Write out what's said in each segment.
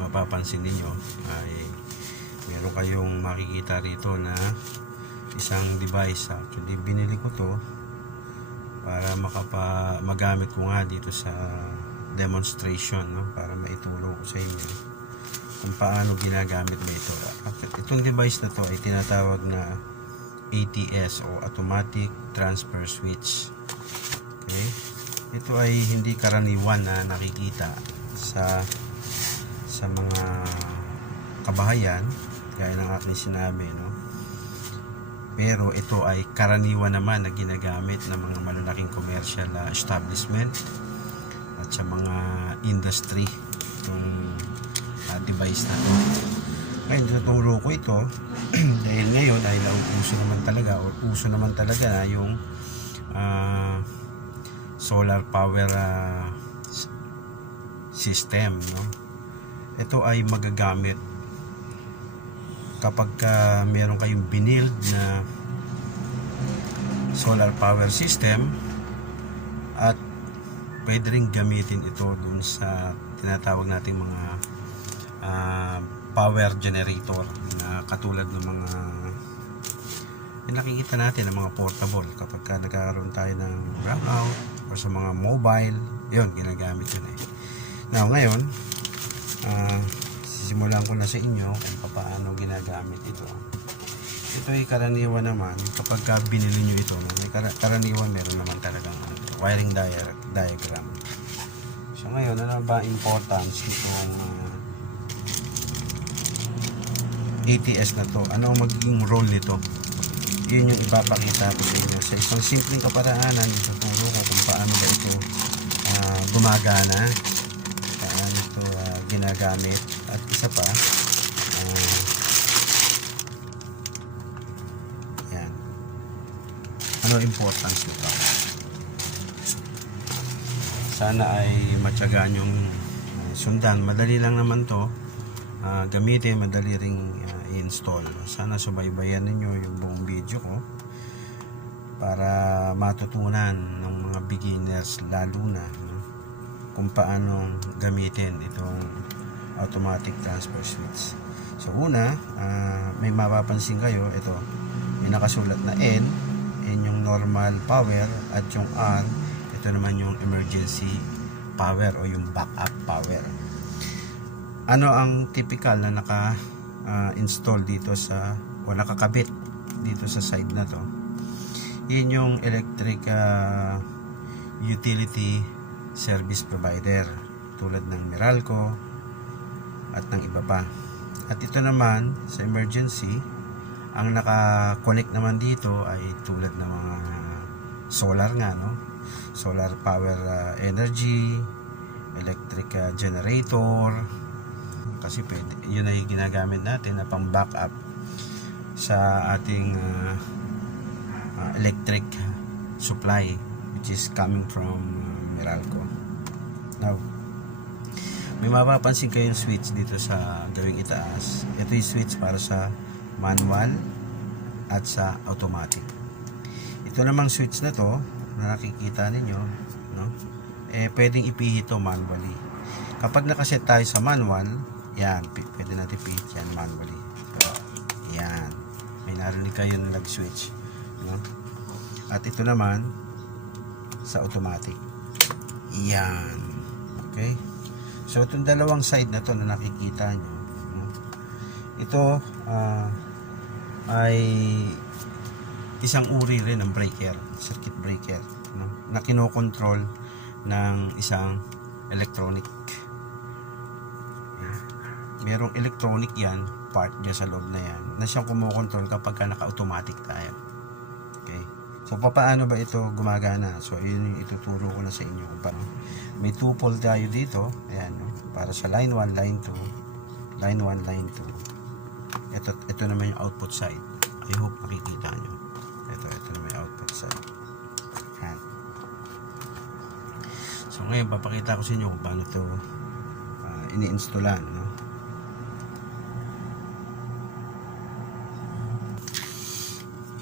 mapapansin ninyo ay meron kayong makikita rito na isang device. Actually binili ko to para magamit ko nga dito sa demonstration, no? Para maituro ko sa inyo kung paano ginagamit ba ito. Itong device na to ay tinatawag na ATS o Automatic Transfer Switch. Okay? Ito ay hindi karaniwan na nakikita sa mga kabahayan gaya ng aking sinabi, no? Pero ito ay karaniwan naman na ginagamit ng mga malalaking commercial establishment at sa mga industry itong device na ito. Ngayon, tuturo ko ito dahil ngayon ay uso naman talaga na yung solar power system, no? Ito ay magagamit kapag meron kayong binild na solar power system at pwede rin gamitin ito dun sa tinatawag nating mga power generator na katulad ng mga nakikita natin ng mga portable kapag nagkakaroon tayo ng brownout o sa mga mobile, yun, ginagamit yun eh. Now, ngayon sisimulan ko na sa inyo kung paano ginagamit ito. Ito ay karaniwan naman kapag binili nyo ito, may karaniwan meron naman talagang wiring diagram. So ngayon, ano ba importance nitong ATS na to? Ano ang magiging role nito? Yun yung ipapakita ko sa inyo. Sa isang simpleng kaparaanan, ituturo ko kung paano ba ito gumagana, paano ito ginagamit, at isa pa, yan, ano importance nito. Sana ay matyagaan yung sundan. Madali lang naman to gamitin, madali ring i-install. Sana subaybayan ninyo yung buong video ko para matutunan ng mga beginners lalo na, no, kung paano gamitin itong automatic transfer switch. So una, may mapapansin kayo, ito may nakasulat na N yung normal power, at yung R, ito naman yung emergency power o yung backup power. Ano ang typical na naka-install dito sa o nakakabit dito sa side na to? Yun yung electric utility service provider tulad ng Meralco at ng iba pa. At ito naman sa emergency, ang naka-connect naman dito ay tulad ng mga solar nga, no? Solar power energy, electric generator, kasi pwede, yun ay ginagamit natin na pang backup sa ating electric supply which is coming from Meralco. Now, may mapapansin kayong switch dito sa gawing itaas. Ito yung switch para sa manual at sa automatic. Ito namang switch na to na nakikita ninyo, no? Pwedeng ipihit to manually. Kapag nakaset tayo sa manual, yan, pwede natin pihit yan manually. So, yan, may narinig kayo na nag-switch, no? At ito naman sa automatic, yan. Okay, so itong dalawang side na to na nakikita nyo, no? Ito ay isang uri rin ng breaker, circuit breaker, no? Na kinokontrol ng isang electronic. Merong electronic yan, part dyan sa loob na yan, na siyang kumokontrol kapag naka-automatic tayo. Okay, so paano ba ito gumagana? So yun yung ituturo ko na sa inyo kung paano. May 2 pole tayo dito, ayan, no? Para sa line 1, line 2, line 1, line 2. Ito naman yung output side. I hope makikita nyo. Ito naman yung output side. Ayan. So ngayon papakita ko sa inyo kung paano ito ini-installan, no?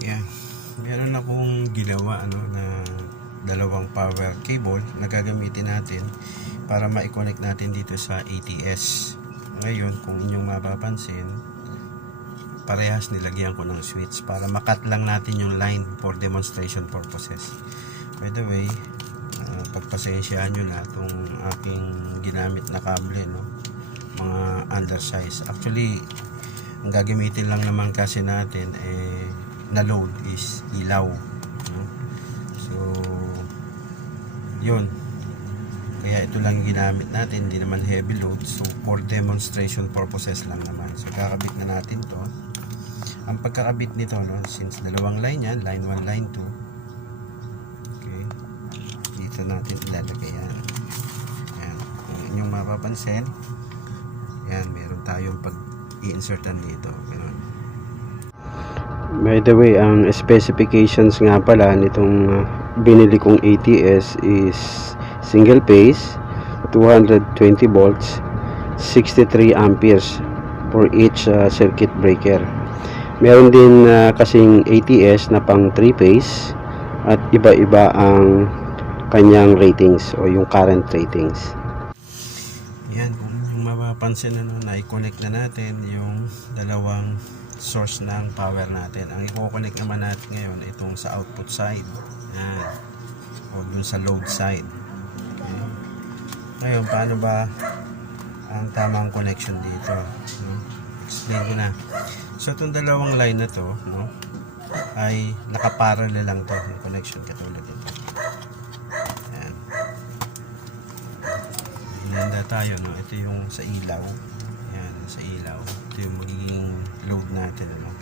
Yan, meron akong ginawa na dalawang power cable na gagamitin natin para ma-connect natin dito sa ATS. Ngayon, kung inyong mapapansin, parehas nilagyan ko ng switch para makat lang natin yung line for demonstration purposes. By the way, pagpasensyahan nyo na itong aking ginamit na kable, no? Mga undersize. Actually, ang gagamitin lang naman kasi natin na load is ilaw, no? So yun, kaya ito lang ginamit natin, hindi naman heavy load, so for demonstration purposes lang naman. So kakabit na natin to. Ang pagkakabit nito, no, since dalawang line yan, line 1, line 2, okay, dito natin ilalagay yan. Yan, kung inyong mapapansin, yan, meron tayong pag-i-insertan dito. Ganun. By the way, ang specifications nga pala nitong binili kong ATS is single phase, 220 volts, 63 amperes for each circuit breaker. Meron din kasing ATS na pang 3 phase at iba-iba ang kanyang ratings o yung current ratings. Yan, kung mapapansin na i-connect na natin yung dalawang source ng power natin. Ang i-connect naman natin ngayon itong sa output side. Yan. O dun sa load side. Okay. Ngayon, paano ba ang tamang connection dito? No? Explain ko na. So, itong dalawang line na to, no, ay nakaparallel lang to yung connection katulad ito. Ayan. Hinanda tayo, no? Ito yung sa ilaw. Ayan, sa ilaw. Ito yung magiging load natin, no?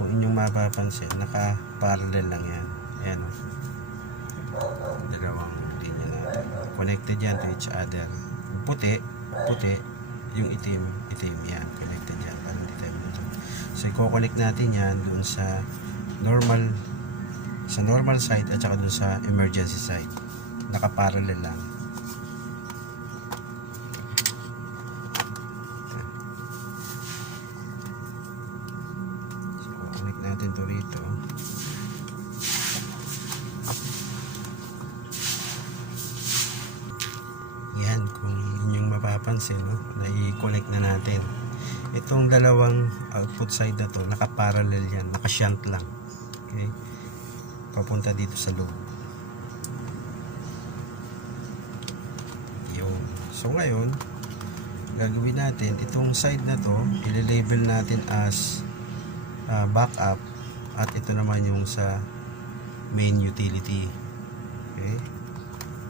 Kung inyong mapapansin, nakaparallel lang yan. Ayan, no? Dalawang linya natin. Connected yan to each other. Puti, yung itim, yan. Connected yan. So, i-connect natin yan dun sa normal side at saka dun sa emergency side. Nakaparallel lang. So, connect natin to rito. Yan, kung inyong mapapansin, no, na i-connect na natin. Itong dalawang output side na to, nakaparallel yan, nakashunt lang. Okay? Papunta dito sa load. Yun. So ngayon, gagawin natin, itong side na to, i-label natin as backup, at ito naman yung sa main utility. Okay?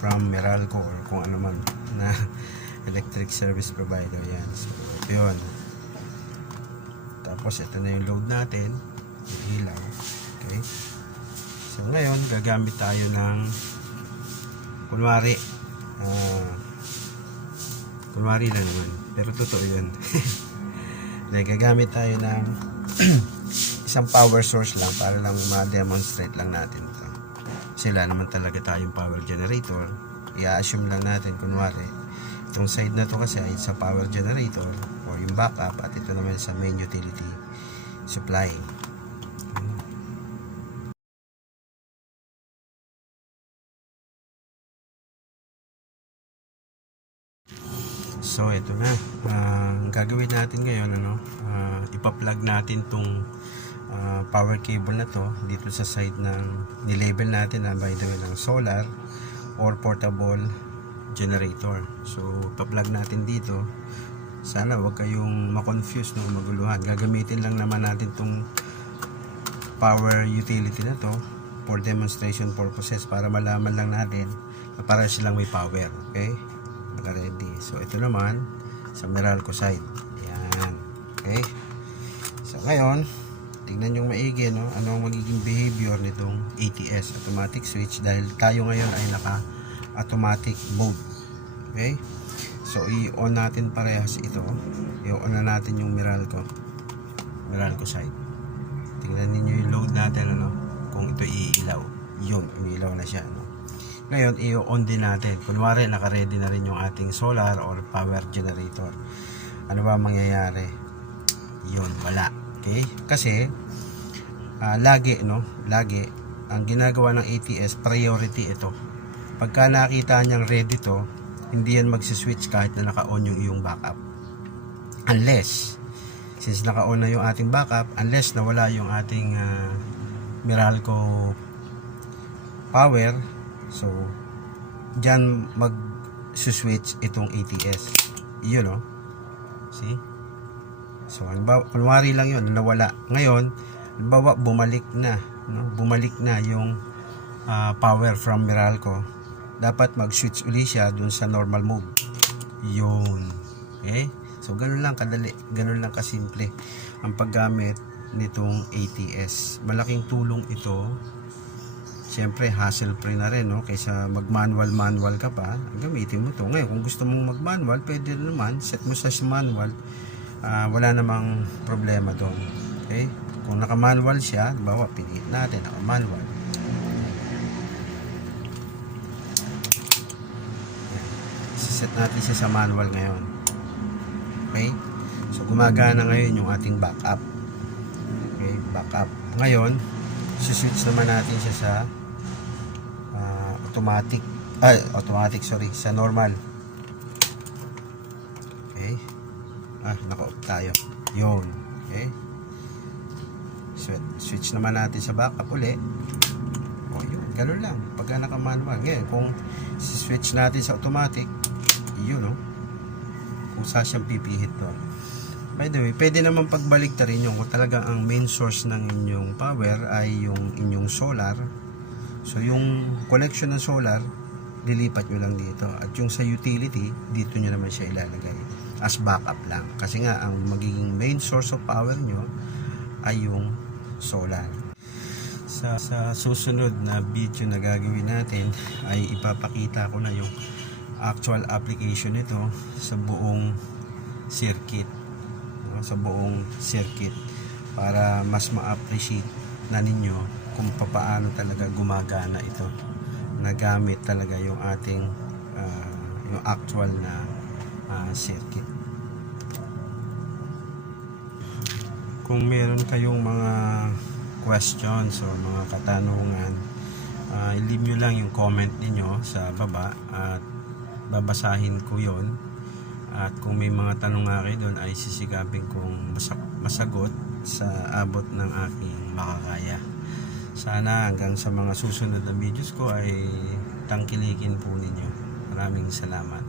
From Meralco or kung ano man na electric service provider yan. So ito yun. Tapos ito na yung load natin, yung ilaw. Okay? So ngayon gagamit tayo ng kunwari lang naman, pero totoo yun. Gagamit tayo ng isang power source lang para lang ma-demonstrate lang natin ito. Sila naman talaga tayong power generator. I-assume lang natin kunwari itong side na to kasi ay sa power generator or yung backup, at ito naman sa main utility supply. So ito na, ang gagawin natin ngayon, ipa-plug natin tong power cable na to dito sa side ng nilabel natin na by the way ng solar or portable generator. So pa-plug natin dito. Sana wag kayong ma-confuse, no, maguluhan. Gagamitin lang naman natin tong power utility na to for demonstration purposes para malaman lang natin na para silang may power. Okay? Naka-ready. So ito naman sa Meralco side. Yan. Okay? So ngayon, tingnan nyo maigi, no, ano ang magiging behavior nitong ATS, automatic switch, dahil tayo ngayon ay naka-automatic mode. Okay? So i-on natin parehas ito. I-on na natin yung Meralco side. Tingnan niyo yung load natin, kung ito iilaw. Yun, umiilaw na siya, Ngayon, i-on din natin. Kunwari, naka-ready na rin yung ating solar or power generator. Ano ba mangyayari? Yun, wala. Okay? Kasi, lagi, ang ginagawa ng ATS, priority ito. Pagka nakita niyang ready to, hindi yan magsiswitch kahit na naka-on yung iyong backup. unless since naka-on na yung ating backup, unless nawala yung ating Meralco power, so dyan mag-switch itong ATS. Yun, no? See? So, kunwari lang yun, nawala. Ngayon, halimbawa, bumalik na, no? Bumalik na yung power from Meralco. Dapat mag-switch uli siya dun sa normal mode. Yun. Okay? So, ganun lang kadali. Ganun lang kasimple ang paggamit nitong ATS. Malaking tulong ito. Siyempre, hassle-free na rin, no? Kaysa mag-manual ka pa, gamitin mo to. Ngayon, kung gusto mong mag-manual, pwede naman. Set mo sa manual. Wala namang problema doon. Okay? Kung naka-manual siya, bawa, pinihit natin, naka-manual. Set natin siya sa manual ngayon. Okay? So, gumagana ngayon yung ating backup. Okay? Backup. Ngayon, switch naman natin siya sa sa normal. Okay? Naka-off tayo. Yun. Okay? Switch naman natin sa backup uli. Yun. Ganun lang. Pagka naka-manual. Ngayon, kung switch natin sa automatic, yun, no? Kung saan siyang pipihit to. By the way, pwede naman pagbalik ta rin yung kung talagang ang main source ng inyong power ay yung inyong solar. So, yung connection ng solar, lilipat nyo lang dito. At yung sa utility, dito nyo naman siya ilalagay. As backup lang. Kasi nga, ang magiging main source of power nyo ay yung solar. Sa susunod na video na gagawin natin, ay ipapakita ko na yung actual application nito sa buong circuit, no? Sa buong circuit para mas ma-appreciate na ninyo kung paano talaga gumagana ito, nagamit talaga yung ating yung actual na circuit. Kung meron kayong mga questions o mga katanungan, i-leave nyo lang yung comment niyo sa baba at babasahin ko yon. At kung may mga tanong nga kayo doon ay sisigapin kong masagot sa abot ng aking makakaya. Sana hanggang sa mga susunod na videos ko ay tangkilikin po ninyo. Maraming salamat.